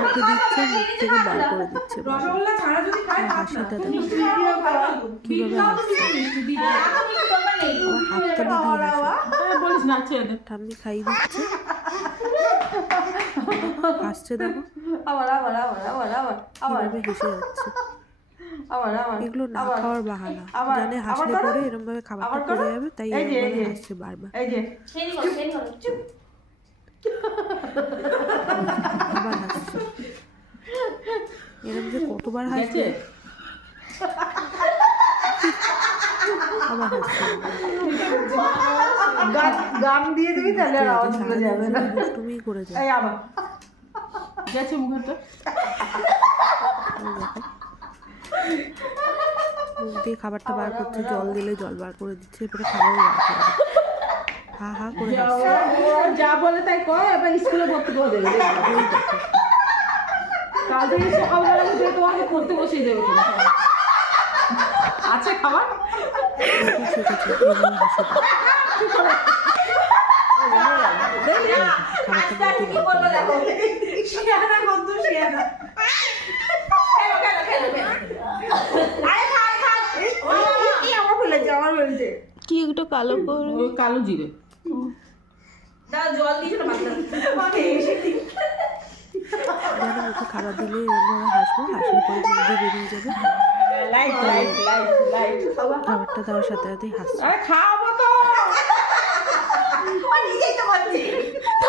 মুখে দিচ্ছে, মুখ থেকে বার করে দিচ্ছে। হাসিটা দেখো কিভাবে হাততালি দিয়ে ঠাম্মি খাইয়ে দিচ্ছে, হাসছে দেখো কিভাবে হেসে যাচ্ছে। এগুলো না খাওয়ার বাহানা, জানে হাসলে পরে এরকম ভাবে খাবারটা পড়ে যাবে, তাই এরকম হাসছে বারবার। আবার হাসছে, এরকম যে কতবার হাসছে। আবার হাসছে, গান দিয়ে দিবি তাহলে আর আওয়াজ করে যাবে না, দুষ্টুমি করে যায়। এই আবার গেছে মুখটা মুখ দিয়ে খাবারটা বার করছে, জল দিলে জল বার করে দিচ্ছে, এরপরে খাবার বার করে হা হা করে যা বলে তাই কয়, এবার স্কুলে ভর্তি করে দেবে। কাল থেকে সকালবেলা উঠে তোমাকে পড়তে বসিয়ে দেবে। আছে খাবার কি একটু কালো কালো জিরে জল দিয়েছিল মুখে খাবার দিলে এরকম হাসবো, হাসলে পরে মুখ দিয়ে বেরিয়ে যাবে। খাবারটা দেওয়ার সাথে সাথেই হাসছে। খাওয়াবো তো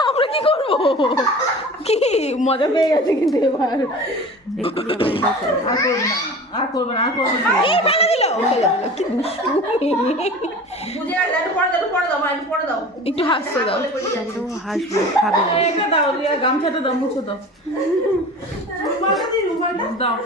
আমরা কি করবো, কি মজা পেয়ে গেছে কিন্তু এবার আর করবো না একটু হাসতে দাও, হাসবে, খাবে না। দাও গামছাটা দাও, মুছো দাও দাও।